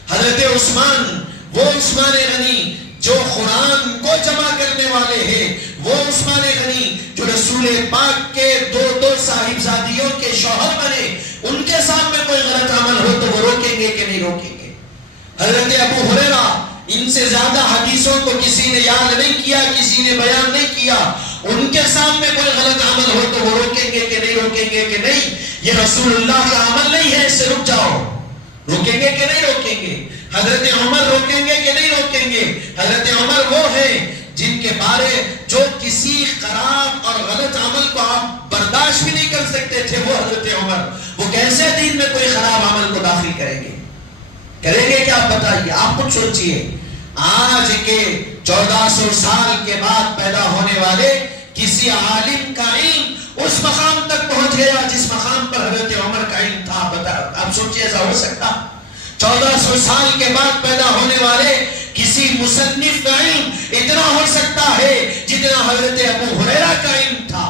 حضرت عثمان، وہ عثمان غنی جو قرآن کو جمع کرنے والے ہیں، وہ عثمان غنی جو رسول پاک کے دو صاحبزادیوں کے شوہر بنے، ان کے سامنے کوئی غلط عمل ہو تو وہ روکیں گے کہ نہیں روکیں گے؟ حضرت ابو ہریرہ، ان سے زیادہ حدیثوں کو کسی نے یاد نہیں کیا، کسی نے بیان نہیں کیا، ان کے سامنے کوئی غلط عمل ہو تو وہ روکیں گے کہ نہیں روکیں گے؟ کہ نہیں، یہ رسول اللہ کا عمل نہیں ہے، اس سے رک جاؤ۔ روکیں گے کہ نہیں روکیں گے؟ حضرت عمر روکیں گے کہ نہیں روکیں گے؟ حضرت عمر وہ ہیں جن کے بارے جو کسی خراب اور غلط عمل کو آپ برداشت بھی نہیں کر سکتے تھے، وہ حضرت عمر، وہ کیسے دین میں کوئی خراب عمل کو داخل کریں گے؟ کریں گے کیا؟ آپ بتائیے، آپ خود سوچئے۔ آج کے 1400 سال کے بعد پیدا ہونے والے کسی عالم کا علم اس مقام تک پہنچ گیا جس مقام پر حضرت عمر کا علم تھا. آپ سوچئے ایسا ہو سکتا؟ 1400 سال کے بعد پیدا ہونے والے کسی مصنف کا علم اتنا ہو سکتا ہے جتنا حضرت ابو ہریرہ کا علم تھا؟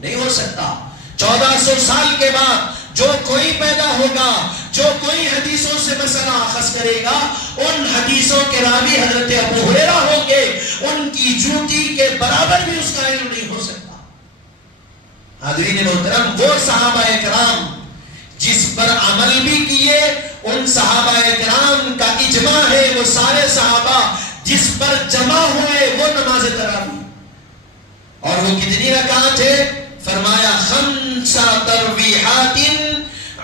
نہیں ہو سکتا. 1400 سال کے بعد جو کوئی پیدا ہوگا، جو کوئی حدیثوں سے مسئلہ اخذ کرے گا، ان حدیثوں کے راوی حضرت ابو ہریرہ ہوں گے. ان کی جوتی کے برابر بھی اس کا علم نہیں ہو سکتا. حاضرین محترم، وہ صحابہ کرام جس پر عمل بھی کیے، ان صحابہ کرام کا اجماع ہے وہ سارے صحابہ جس پر جمع ہوئے وہ نماز تراویح. اور وہ کتنی رکعت ہے؟ فرمایا 5 تراویحات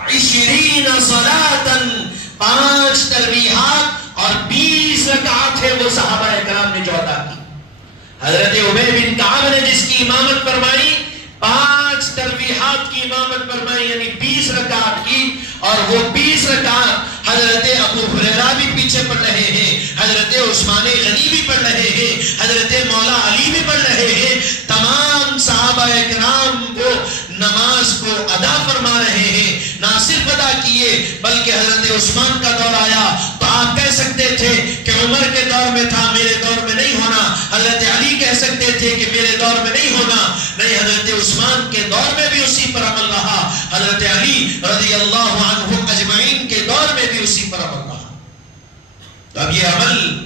20 صلاۃ، 5 تراویحات اور 20 رکعت ہے وہ صحابہ کرام نے جو ادا کی. حضرت ابی بن کعب نے جس کی امامت فرمائی، 5 تراویحات کی امامت فرمائی، یعنی 20 رکعت کی. اور وہ 20 رکعت حضرت ابو ہریرہ بھی پیچھے پڑھ رہے ہیں، حضرت عثمان غنی بھی پڑھ رہے ہیں، حضرت مولا علی بھی پڑھ رہے ہیں. تمام صحابہ کرام کو نماز کو ادا فرما رہے ہیں. نہ صرف ادا کیے بلکہ حضرت عثمان کا دور آیا تو آپ کہہ سکتے تھے کہ عمر کے دور میں تھا، میرے دور میں نہیں ہونا. حضرت علی کہہ سکتے تھے کہ میرے دور میں نہیں ہونا. نہیں، حضرت عثمان کے دور میں بھی اسی پر عمل رہا، حضرت علی رضی اللہ عنہم اجمعین کے دور میں بھی اسی پر عمل رہا. تو اب یہ عمل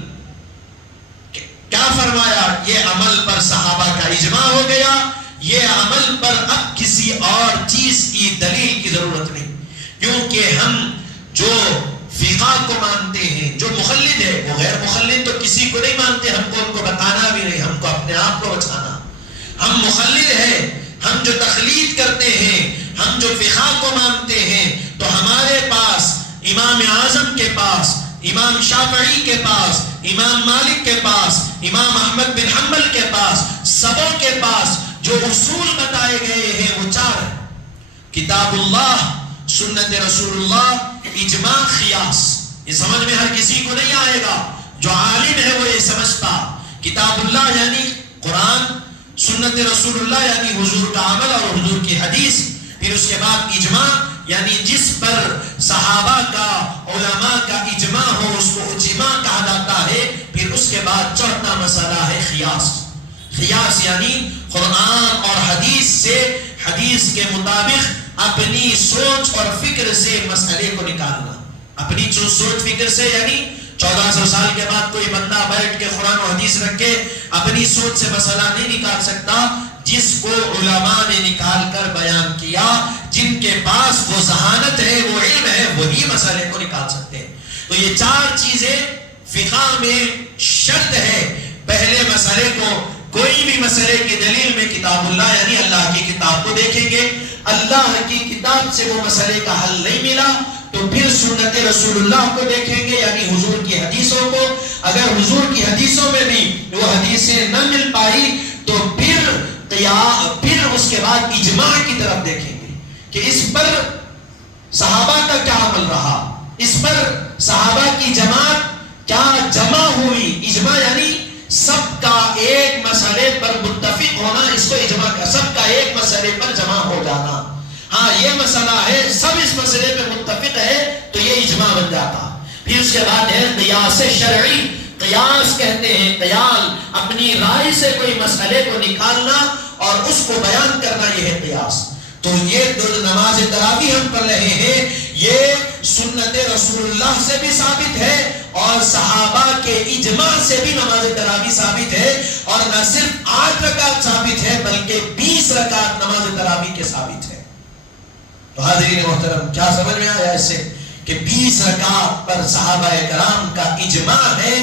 کیا فرمایا؟ یہ عمل پر صحابہ کا اجماع ہو گیا. یہ عمل پر اب کسی اور چیز کی دلیل کی ضرورت نہیں، کیونکہ ہم جو فقہ کو مانتے ہیں، جو مخلد ہے، وہ غیر مخلد تو کسی کو نہیں مانتے. ہم کو ان کو بتانا بھی نہیں، ہم کو اپنے آپ کو بچانا. ہم مخلد ہیں، ہم جو تقلید کرتے ہیں، ہم جو فقہ کو مانتے ہیں، تو ہمارے پاس امام اعظم کے پاس، امام شافعی کے پاس، امام مالک کے پاس، امام احمد بن حنبل کے پاس، سبوں کے پاس جو اصول بتائے گئے ہیں وہ 4 ہیں: کتاب اللہ، سنت رسول اللہ، اجماع، قیاس. یہ سمجھ میں ہر کسی کو نہیں آئے گا. جو عالم ہے وہ یہ سمجھتا کتاب اللہ یعنی قرآن، سنت رسول اللہ یعنی حضور کا عمل اور حضور کی حدیث، پھر اس کے بعد اجماع یعنی جس پر صحابہ کا، علماء کا اجماع ہو اس کو اجماع کہا جاتا ہے. پھر اس کے بعد چوتھا مسئلہ ہے قیاس. قیاس یعنی قرآن اور حدیث سے، حدیث کے مطابق اپنی سوچ اور فکر سے مسئلے کو نکالنا. اپنی سوچ فکر سے یعنی 1400 سال کے بعد کوئی بندہ بیٹھ کے قرآن و حدیث رکھ کے اپنی سوچ سے مسئلہ نہیں نکال سکتا. جس کو علماء نے نکال کر بیان کیا، جن کے پاس وہ ذہانت ہے، وہ علم ہے، وہی مسئلے کو نکال سکتے ہیں. تو یہ 4 چیزیں فقہ میں شرط ہے. پہلے مسئلے کو، کوئی بھی مسئلے کی دلیل میں کتاب اللہ یعنی اللہ کی کتاب کو دیکھیں گے. اللہ کی کتاب سے وہ مسئلے کا حل نہیں ملا تو پھر سنت رسول اللہ کو دیکھیں گے یعنی حضور کی حدیثوں کو. اگر حضور کی حدیثوں میں بھی وہ حدیثیں نہ مل پائی تو پھر اس کے بعد اجماع کی طرف دیکھیں گے کہ اس پر صحابہ کا کیا عمل رہا، اس پر صحابہ کی جماعت کیا جمع ہوئی. اجماع یعنی سب کا ایک مسئلے پر متفق ہونا، اس کو اجماع کا، سب کا ایک مسئلے پر جمع ہو جانا. ہاں یہ مسئلہ ہے، سب اس مسئلے پہ متفق ہے تو یہ اجماع بن جاتا. پھر اس کے بعد ہے قیاس شرعی. قیاس کہتے ہیں قیال، اپنی رائے سے کوئی مسئلے کو نکالنا اور اس کو بیان کرنا، یہ ہے قیاس. تو یہ نماز تراویح ہم پڑھ رہے ہیں، یہ سنت رسول اللہ سے بھی ثابت ہے اور صحابہ کے اجماع سے بھی نماز تراویح ثابت ہے. اور نہ صرف 8 رکعت ثابت ہے بلکہ 20 رکعت نماز تراویح کے ثابت ہے. تو حاضرین محترم، کیا سمجھ میں آیا اس سے کہ 20 رکعت پر صحابہ کرام کا اجماع ہے.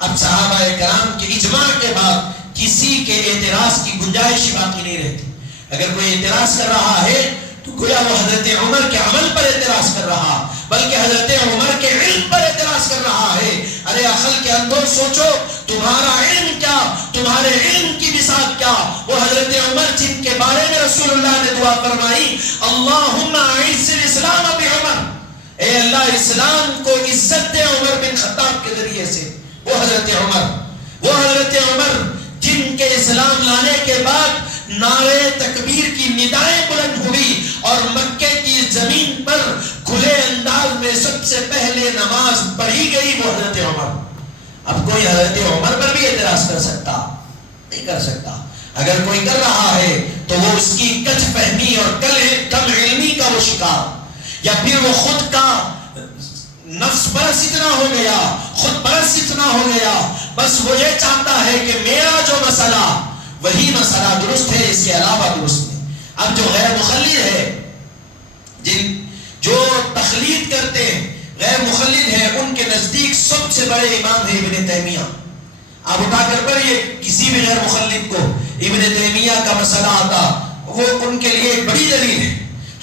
اب صحابہ کرام کے اجماع کے بعد کسی کے اعتراض کی گنجائش باقی نہیں رہتی. اگر کوئی اعتراض کر رہا ہے تو گویا وہ حضرت عمر کے عمل پر اعتراض کر رہا، بلکہ حضرت عمر کے علم پر اعتراض کر رہا ہے. ارے عقل کے اندر سوچو، تمہارا علم کیا، تمہارے علم کی مثال کیا. وہ حضرت عمر جن کے بارے میں رسول اللہ نے دعا فرمائی، اللہم اعز الاسلام بعمر، اے اللہ اسلام کو عزت دے عمر بن خطاب کے ذریعے سے. وہ حضرت عمر جن کے اسلام لانے کے بعد نعرے تکبیر کی ندائیں بلند ہوئی اور مکے کی زمین پر کھلے انداز میں سب سے پہلے نماز پڑھی گئی وہ حضرت عمر. اب کوئی حضرت عمر پر بھی اعتراض کر سکتا؟ نہیں کر سکتا. اگر کوئی کر رہا ہے تو وہ اس کی کچھ فہمی اور کم علمی کا وہ شکار، یا پھر وہ خود کا نفس پرست اتنا ہو گیا، خود پرست اتنا ہو گیا، بس وہ یہ چاہتا ہے کہ میرا جو مسئلہ وہی مسئلہ درست ہے، اس کے علاوہ درست نہیں. اب جو غیر مخلد ہے، جو تخلید کرتے ہیں، غیر مخلد ہیں، ان کے نزدیک سب سے بڑے امام ہے ابن تیمیہ. آپ اٹھا کر پڑھیے کسی بھی غیر مخلد کو ابن تیمیہ کا مسئلہ آتا، وہ ان کے لیے ایک بڑی دلیل ہے.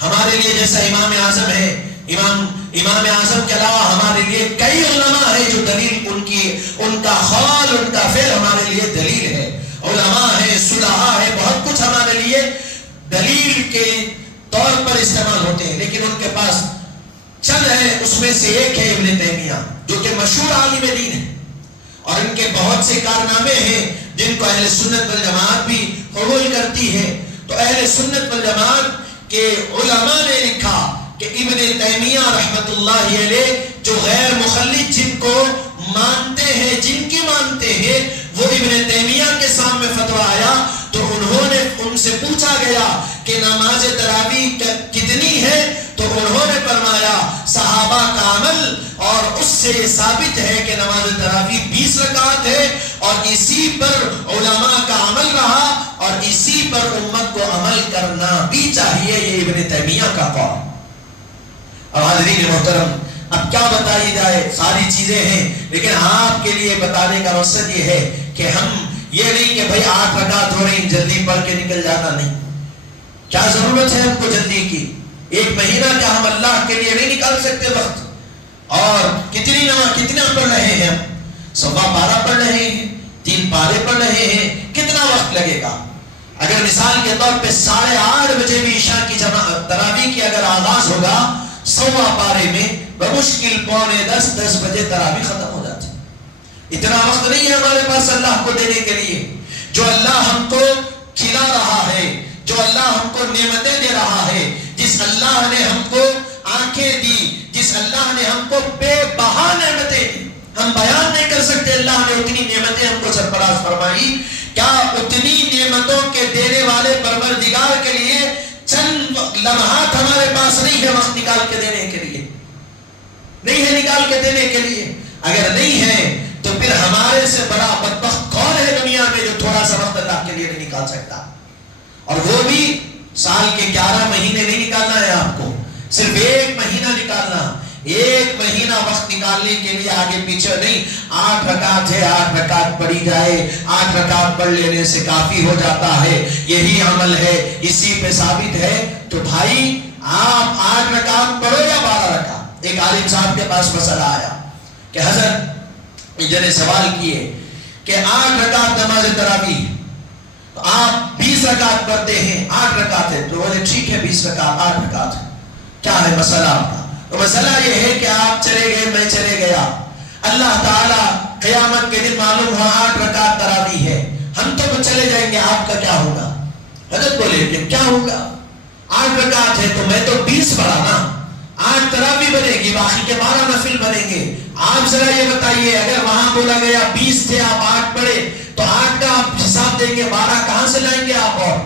ہمارے لیے جیسا امام اعظم ہے، امام اعظم کے علاوہ ہمارے لیے کئی علماء ہیں جو دلیل ان کا خال، ان کا فعل ہمارے لیے دلیل ہے. علماء ہیں، صلحاء ہیں، بہت کچھ ہمارے لیے دلیل کے طور پر استعمال ہوتے ہیں. لیکن ان کے پاس چند ہے، اس میں سے ایک ہے ابن تیمیہ جو کہ مشہور عالم دین ہے، اور ان کے بہت سے کارنامے ہیں جن کو اہل سنت والجماعت بھی قبول کرتی ہے. تو اہل سنت والجماعت کے علماء نے لکھا کہ ابن تیمیہ رحمت اللہ علیہ جو غیر مخلد جن کو مانتے ہیں، جن کی مانتے ہیں، وہ ابن تیمیہ کے سامنے فتویٰ آیا تو انہوں نے ان سے پوچھا گیا کہ نماز تراویح کتنی ہے، تو انہوں نے فرمایا صحابہ کا عمل اور اس سے یہ ثابت ہے کہ نماز تراویح 20 رکعت ہے، اور اسی پر علماء کا عمل رہا اور اسی پر امت کو عمل کرنا بھی چاہیے. یہ ابن تیمیہ کا قول. اب حاضرین محترم، اب کیا بتائی جائے، ساری چیزیں ہیں، لیکن آپ کے لیے بتانے کا مقصد یہ ہے کہ ہم یہ نہیں کہ بھائی 8 رکعت ہو رہی جلدی پڑھ کے نکل جانا. نہیں، کیا ضرورت ہے ہم کو جلدی کی؟ ایک مہینہ کیا ہم اللہ کے لیے نہیں نکال سکتے وقت؟ اور کتنا پڑھ رہے ہیں ہم؟ 12 پارہ پڑھ رہے ہیں، 3 پارے پڑھ رہے ہیں، کتنا وقت لگے گا؟ اگر مثال کے طور پہ 8:30 بجے بھی عشاء کی تراویح کی اگر آغاز ہوگا 1.25 پارے میں، بمشکل 9:45 بجے تراویح ختم ہو جاتی. اتنا وقت نہیں ہے ہمارے پاس اللہ کو دینے کے لیے. جو اللہ ہم کو کھلا رہا ہے، جو اللہ ہم کو نعمتیں دے رہا ہے، جس اللہ نے ہم کو آنکھیں دی، جس اللہ نے ہم کو بے بہا نعمتیں دی، ہم بیان نہیں کر سکتے اللہ نے اتنی نعمتیں ہم کو سرفراز فرمائی. کیا اتنی نعمتوں کے دینے والے پروردگار کے لیے چند لمحات ہمارے پاس نہیں ہے وقت نکال کے دینے کے لیے؟ نہیں ہے نکال کے دینے کے لیے. اگر نہیں ہے تو پھر ہمارے سے بڑا بدبخت کون ہے دنیا میں جو تھوڑا سا وقت اللہ کے لیے نہیں نکال سکتا؟ اور وہ بھی سال کے 11 مہینے نہیں نکالنا ہے آپ کو، صرف 1 مہینہ نکالنا. 1 مہینہ وقت نکالنے کے لیے آگے پیچھے نہیں. 8 رکعت ہے، 8 رکعت پڑھی جائے، 8 رکعت پڑھ لینے سے کافی ہو جاتا ہے. یہی عمل ہے، اسی پہ ثابت ہے. تو بھائی آپ 8 رکعت پڑھو یا 12 رکعت. ایک عالم صاحب کے پاس مسئلہ آیا کہ حضرت نے سوال کیے کہ 8 رکعت نماز تراویح، تو آپ 20 رکعت پڑھتے ہیں، 8 رکعت ہے. تو بولے ٹھیک ہے 20 رکعت 8 رکعت ہے، کیا ہے مسئلہ آپ کا؟ تو مسئلہ یہ ہے کہ آپ چلے گئے، میں چلے گیا، اللہ تعالیٰ قیامت کے دن معلوم ہوا 8 رکعت تراویح ہے، ہم تو چلے جائیں گے، آپ کا کیا ہوگا؟ حضرت بولے کہ کیا ہوگا؟ 8 رکعت ہے تو میں تو 20 پڑھا نا، 8 تراویح بنے گی، باقی کے 12 نفل بنیں گے. آپ ذرا یہ بتائیے اگر وہاں بولا گیا 20 تھے آپ 8 پڑھے تو 8 کا آپ حساب دیں گے، 12 کہاں سے لائیں گے آپ؟ اور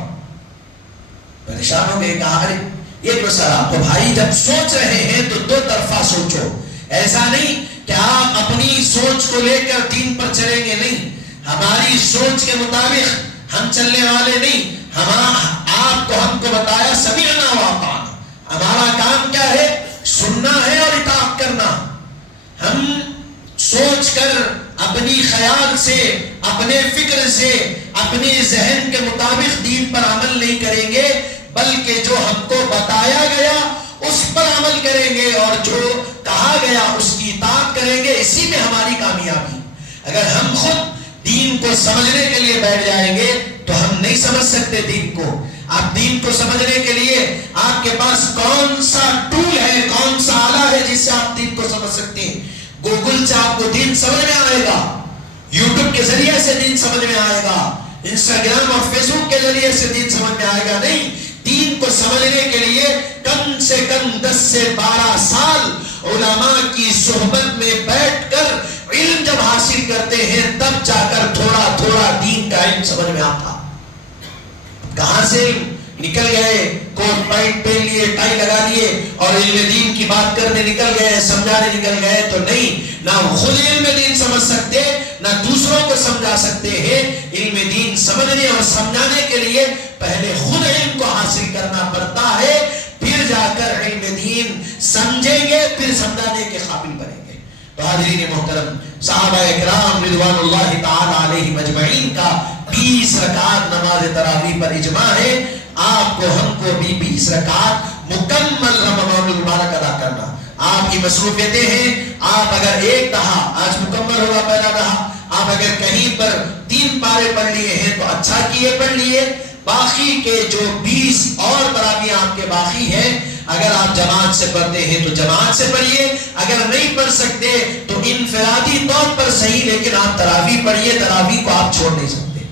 پریشان ہو گئے، کہا ارے یہ تو سر آپ تو بھائی جب سوچ رہے ہیں تو 2 طرفہ سوچو. ایسا نہیں کہ آپ اپنی سوچ کو لے کر دین پر چلیں گے، نہیں، ہماری سوچ کے مطابق ہم چلنے والے نہیں. آپ کو ہم کو بتایا سمعنا واطعنا، ہمارا کام کیا ہے؟ سننا ہے اور اطاعت کرنا. ہم سوچ کر اپنی خیال سے، اپنے فکر سے، اپنے ذہن کے مطابق دین پر عمل نہیں کریں گے، بلکہ جو ہم کو بتایا گیا اس پر عمل کریں گے اور جو کہا گیا اس کی اطاعت کریں گے. اسی میں ہماری کامیابی. اگر ہم خود دین کو سمجھنے کے لیے بیٹھ جائیں گے تو ہم نہیں سمجھ سکتے دین کو. آپ دین کو سمجھنے کے لیے آپ کے پاس کون سا ٹول ہے، کون سا آلہ ہے جس سے آپ دین کو سمجھ سکتے ہیں؟ گوگل سے آپ کو دین سمجھ میں آئے گا، یوٹیوب کے ذریعے سے دین سمجھ میں آئے گا، انسٹاگرام اور فیس بک کے ذریعے سے دین سمجھ میں آئے گا نہیں. دین کو سمجھنے کے لیے کم سے کم 10 سے 12 سال علماء کی صحبت میں بیٹھ کر علم جب حاصل کرتے ہیں تب جا کر تھوڑا تھوڑا دین کا علم سمجھ میں آتا. کہاں سے نکل گئے, کوٹ پینٹ پہن لیے, ٹائی لگا لیے اور علم دین کی بات کرنے نکل گئے, سمجھانے نکل گئے, تو نہیں. نہ خود علم دین سمجھ سکتے, نہ دوسروں کو سمجھا سکتے ہیں. علم دین سمجھنے اور سمجھانے کے لیے پہلے خود علم کو حاصل کرنا پڑتا ہے, پھر جا کر علم دین سمجھیں گے, پھر سمجھانے کے قابل بنیں گے. تو حاضرین محترم, صحابہ اکرام رضوان اللہ تعالی علیہم اجمعین کا 20 رکعت نماز تراویح پر اجماع ہے. آپ کو ہم کو بھی 20 رکعت مکمل رمضان المبارک ادا کرنا. آپ کی مصروفیتیں ہیں. آپ اگر ایک دہا آج مکمل ہوگا پہلا دہا, آپ اگر کہیں پر 3 پارے پڑھ لیے ہیں تو اچھا کیے, پڑھ لیے. باقی کے جو 20 اور تراویح آپ کے باقی ہیں, اگر آپ جماعت سے پڑھتے ہیں تو جماعت سے پڑھیے, اگر نہیں پڑھ سکتے تو انفرادی طور پر صحیح, لیکن آپ تراویح پڑھیے. تراویح کو آپ چھوڑ نہیں سکتے.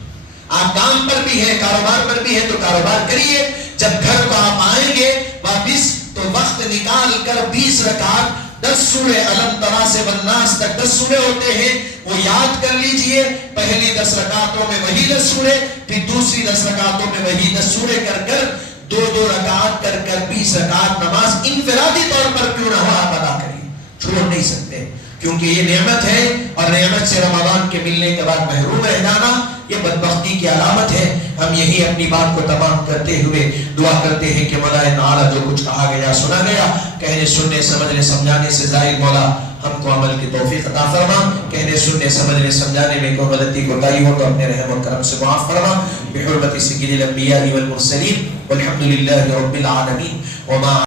آپ کام پر بھی ہے, کاروبار پر بھی ہے تو کاروبار کریے. جب گھر کو آپ آئیں گے واپس تو وقت نکال کر 20 رکعت 10 سورہ الم ترا سے والناس تک 10 سورے ہوتے ہیں, وہ یاد کر لیجئے. پہلی 10 رکعتوں میں وہی 10 سورے, پھر دوسری 10 رکعتوں میں وہی 10 سورے کر کر 2 رکعت کر کر 20 رکعت نماز انفرادی طور پر کیوں نہ ہو آپ ادا کریے. چھوڑ نہیں سکتے, کیونکہ یہ نعمت ہے, اور نعمت سے رمضان کے ملنے کے بعد محروم رہ جانا یہ بدبختی کی علامت ہے. ہم یہی اپنی بات کو تمام کرتے ہوئے دعا کرتے ہیں کہ مولا تعالی جو کچھ کہا گیا سنا گیا, کہنے سننے سمجھنے سمجھانے سے زائد مولا ہم کو عمل کی توفیق عطا فرما. کہنے سننے سمجھنے سمجھانے میں کوئی غلطی کوتاہی ہو تو اپنے رحم و کرم سے معاف فرما. بحرمت سید الانبیاء والمرسلین والحمد للہ رب العالمین. وما